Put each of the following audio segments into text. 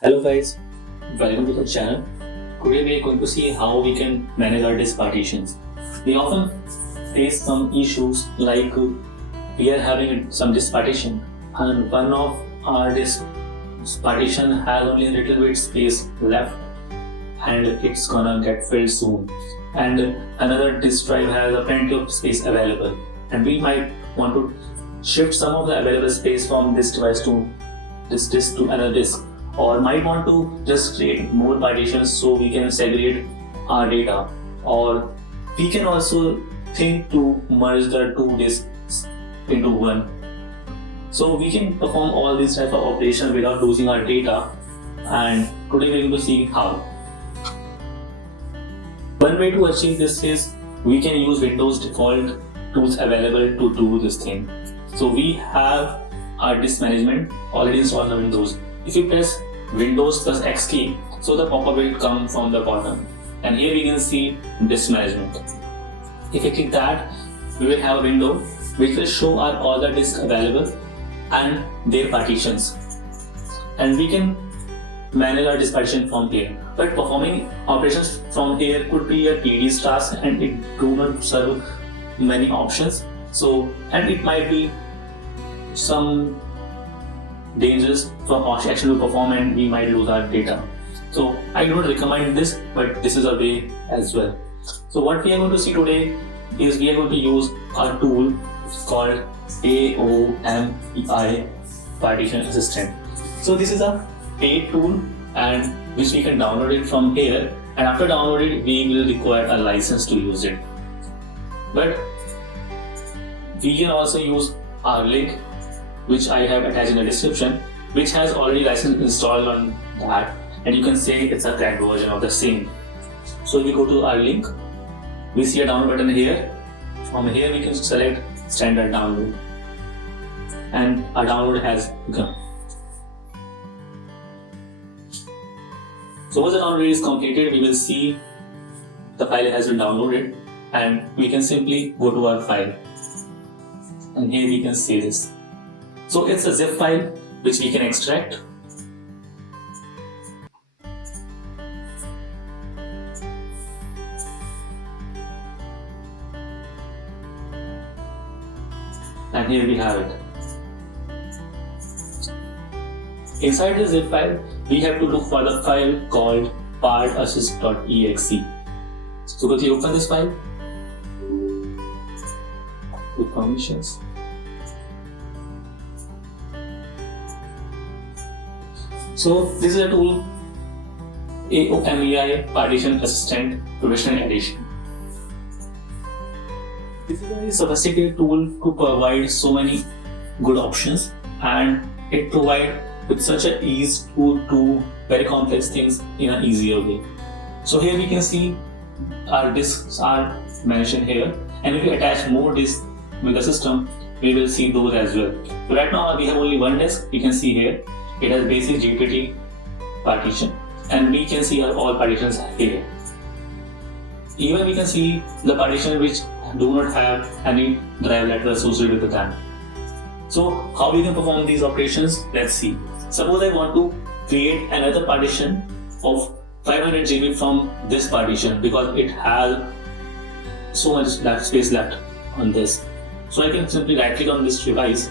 Hello guys, welcome to the channel. Today we are going to see how we can manage our disk partitions. We often face some issues like we are having some disk partition and one of our disk partition has only a little bit space left and it's gonna get filled soon, and another disk drive has a plenty of space available, and we might want to shift some of the available space from this device to this disk to another disk, or might want to just create more partitions so we can segregate our data, or we can also think to merge the two disks into one. So we can perform all these type of operations without losing our data, and today we're going to see how. One way to achieve this is we can use Windows default tools available to do this thing. So we have our disk management already installed on Windows. If you press Windows plus X key, so the pop-up will come from the bottom, and here we can see disk management. If you click that, we will have a window which will show our all the disks available and their partitions, and we can manage our disk partition from here. But performing operations from here could be a tedious task and it do not serve many options. So, and it might be some dangerous for actually to perform and we might lose our data. So I do not recommend this, but this is a way as well. So what we are going to see today is we are going to use a tool called AOMEI Partition Assistant. So this is a paid tool and which we can download it from here, and after downloading we will require a license to use it. But we can also use our link which I have attached in the description, which has already license installed on that, and you can say it's a cracked version of the same. So we go to our link, we see a download button here. From here we can select standard download, and our download has begun. So once the download is completed, we will see the file has been downloaded, and we can simply go to our file, and here we can see this. So it's a zip file which we can extract. And here we have it. Inside the zip file, we have to look for the file called partassist.exe. So quickly open this file with permissions. So this is a tool, AOMEI Partition Assistant Professional Edition. This is a very sophisticated tool to provide so many good options, and it provides with such an ease to do very complex things in an easier way. So here we can see our disks are mentioned here, and if we attach more disks with the system, we will see those as well. So right now we have only one disk. You can see here it has basic GPT partition, and we can see all partitions here. Even we can see the partition which do not have any drive letter associated with them. So how we can perform these operations? Let's see. Suppose I want to create another partition of 500 GB from this partition because it has so much space left on this. So I can simply right click on this device,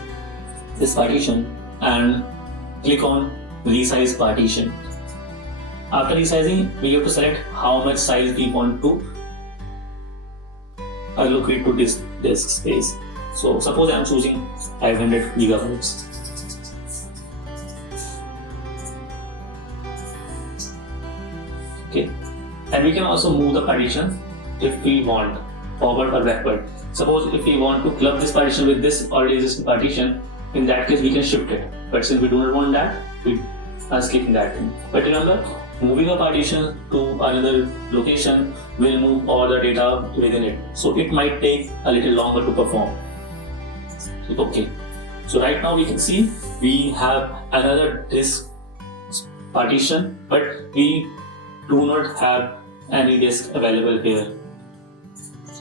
this partition, and click on resize partition. After resizing, we have to select how much size we want to allocate to this disk space. So suppose I am choosing 500 gigabytes. Okay, and we can also move the partition if we want, forward or backward. Suppose if we want to club this partition with this already existing partition, in that case we can shift it. But since we do not want that, we are skipping that thing. But remember, moving a partition to another location will move all the data within it. So it might take a little longer to perform. Okay. So right now we can see we have another disk partition, but we do not have any disk available here.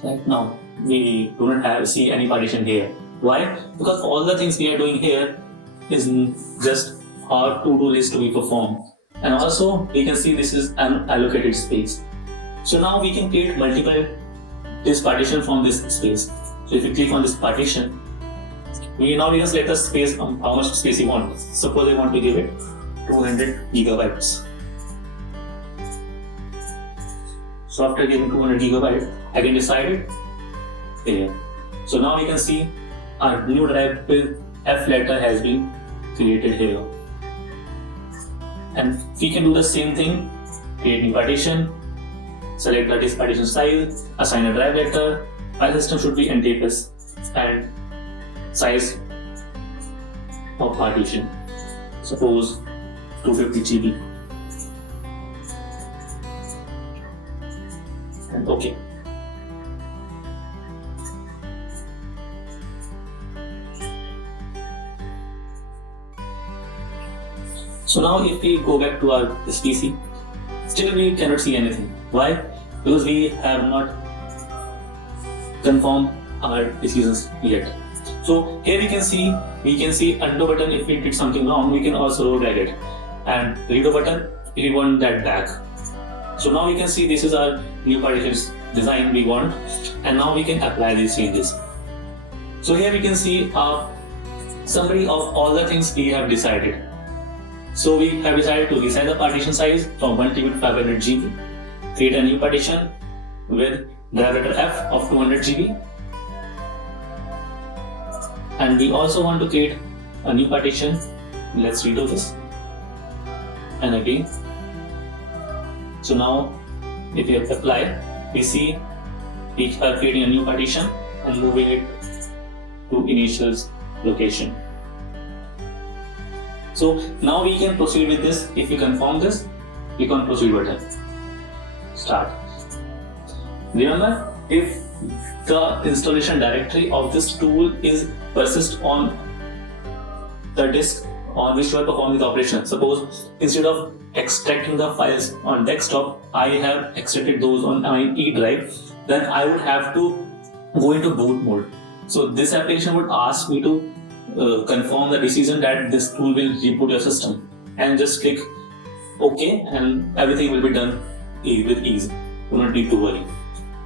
Right now we do not see any partition here. Why? Because all the things we are doing here is just our to-do list to be performed. And also we can see this is an allocated space. So now we can create multiple disk partition from this space. So if you click on this partition, we can select the space, how much space you want. Suppose I want to give it 200 gigabytes. So after giving 200 gigabytes, I can decide it here. So now we can see our new drive with F letter has been created here. And we can do the same thing, create new partition, select the disk partition size, assign a drive letter, file system should be NTFS, and size of partition, suppose 250 GB. And OK. So now if we go back to this PC, still we cannot see anything. Why? Because we have not confirmed our decisions yet. So here we can see undo button. If we did something wrong, we can also drag it, and redo button if we want that back. So now we can see this is our new partition design we want, and now we can apply these changes. So here we can see a summary of all the things we have decided. So we have decided to resize the partition size from 1 TB to 500 GB, create a new partition with drive letter F of 200 GB, and we also want to create a new partition. Let's redo this, and again. So now if you apply, we see we are creating a new partition and moving it to initial location. So now we can proceed with this. If we confirm this, click on proceed button. Start. Remember, if the installation directory of this tool is persist on the disk on which you are performing the operation. Suppose instead of extracting the files on desktop, I have extracted those on my E drive, then I would have to go into boot mode. So this application would ask me to confirm the decision that this tool will reboot your system, and just click OK, and everything will be done with ease. Do not need to worry.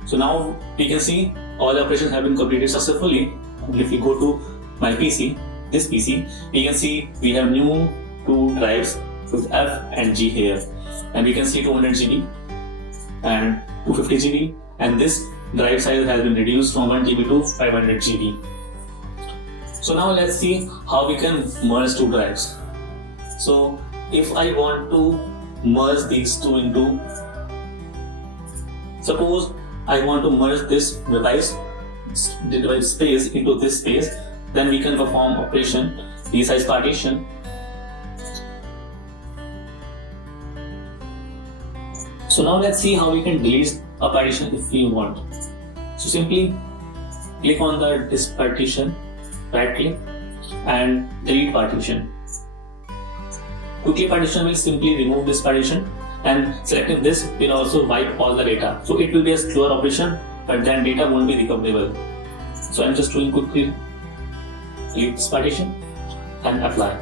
So now we can see all the operations have been completed successfully. And if we go to my PC, this PC, we can see we have new two drives with F and G here, and we can see 200 GB and 250 GB, and this drive size has been reduced from 1 TB to 500 GB. So now let's see how we can merge two drives. So if I want to merge these two into, suppose I want to merge this device space into this space, then we can perform operation resize partition. So now let's see how we can delete a partition if we want. So simply click on the disk partition, right click, and delete partition. Quickly partition will simply remove this partition, and selecting this will also wipe all the data. So it will be a slower operation, but then data won't be recoverable. So I'm just doing quickly delete this partition and apply.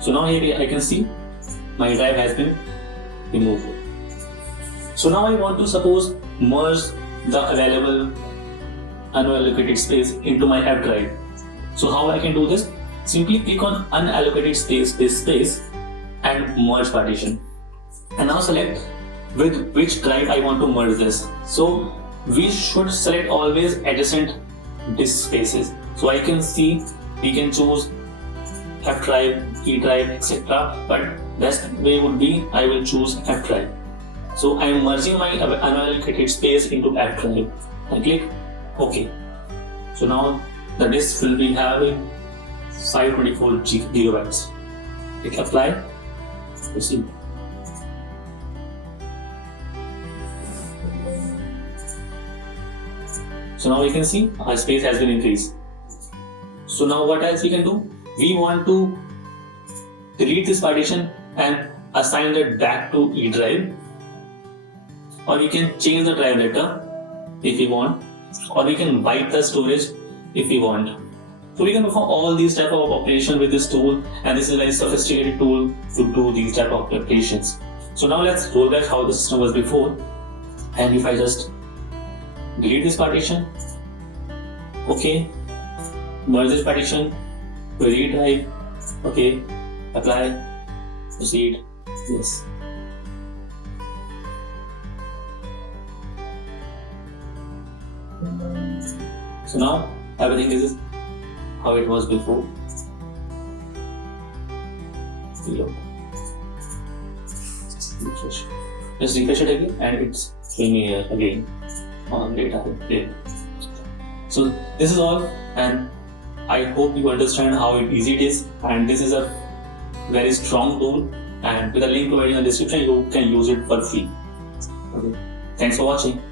So now here I can see my drive has been removed. So now I want to suppose merge the available unallocated space into my F drive. So how I can do this? Simply click on unallocated space, this space, and merge partition. And now select with which drive I want to merge this. So we should select always adjacent disk spaces. So I can see we can choose F drive, E drive, etc. But best way would be I will choose F drive. So I am merging my unallocated space into F drive. I click OK. So now the disk will be having 524 gigabytes. Click apply. Proceed. So now you can see our space has been increased. So now what else we can do? We want to delete this partition and assign it back to E drive, or we can change the drive letter if we want, or we can wipe the storage if we want. So we can perform all these type of operations with this tool, and this is a very sophisticated tool to do these type of operations. So now let's roll back how the system was before. And if I just delete this partition, okay, merge this partition, read drive, okay, apply, proceed, yes. So now everything is how it was before. Reload. Refresh. Just refresh it again and it's showing me here again on data. So this is all, and I hope you understand how easy it is, and this is a very strong tool, and with a link provided in the description you can use it for free. Okay. Thanks for watching.